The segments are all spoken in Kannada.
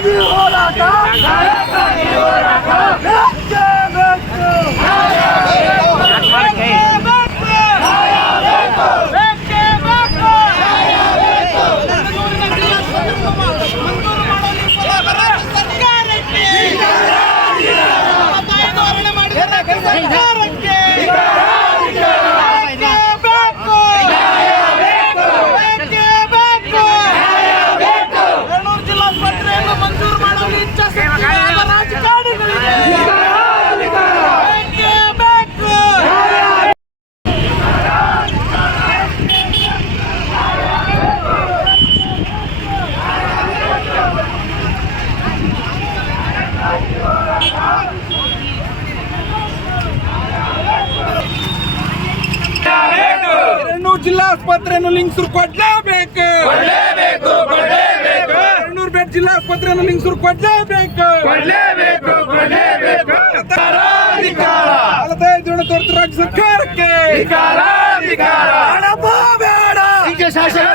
राजी हो रखा नायक राजी हो रखा बच्चे बच्चे Hey, hey. ಆಸ್ಪತ್ರೆಯನ್ನು ಲಿಂಗ್ಸೂರು ಕೊಡ್ಲೇಬೇಕು. ಕೊಡ್ಲೇಬೇಕು ಕೊಡ್ಲೇಬೇಕು. ಕಣ್ಣೂರು ಜಿಲ್ಲಾ ಆಸ್ಪತ್ರೆ ಲಿಂಗ್ಸೂರು ಕೊಡ್ಲೇಬೇಕು. ಕೊಡ್ಲೇಬೇಕು ಅಧಿಕಾರ. ರಾಜ್ಯ ಸರ್ಕಾರಕ್ಕೆ. ಅಧಿಕಾರ ಬೇಡ. ಶಾಸನ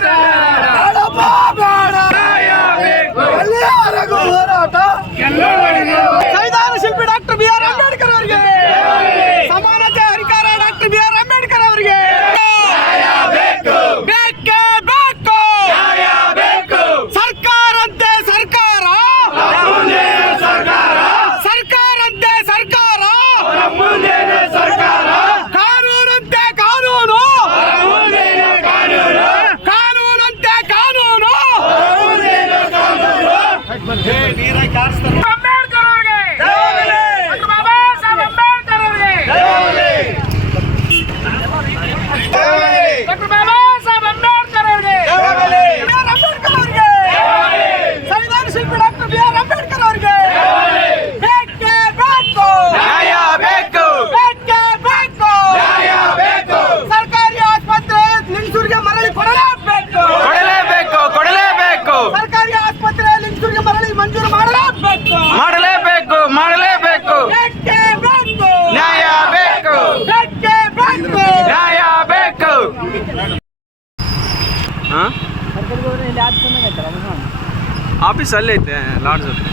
ಆಫೀಸ್ ಅಲ್ಲೇ ಐತೆ ಲಾಡ್ಜ್ ಹತ್ರ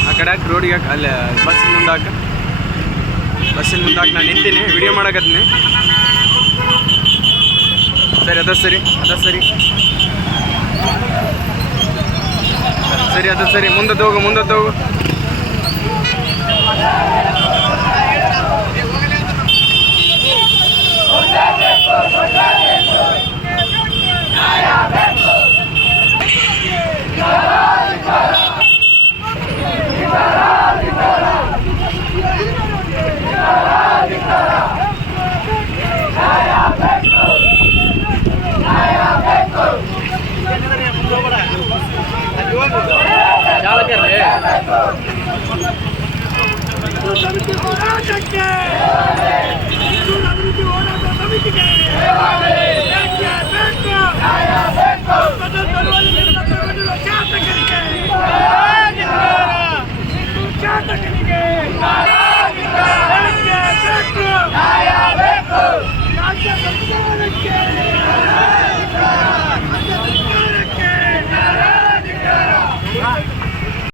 ಆ ಕಡೆ ಹಾಕಿ ರೋಡಿಗೆ ಅಲ್ಲೇ ಬಸ್ ಮುಂದೆ ಬಸ್ಸಿನ ಮುಂದಾಗಿ ನಾನು ನಿಂತೀನಿ. ವಿಡಿಯೋ ಮಾಡಕತ್ತೀನಿ. ಸರಿ, ಅದ ಸರಿ ಅದ ಸರಿ. ಸರಿ, ಅದ ಸರಿ. ಮುಂದೆ ಹೋಗು ಮುಂದೆ ಹೋಗು ಹೋರಾಟಕ್ಕೆ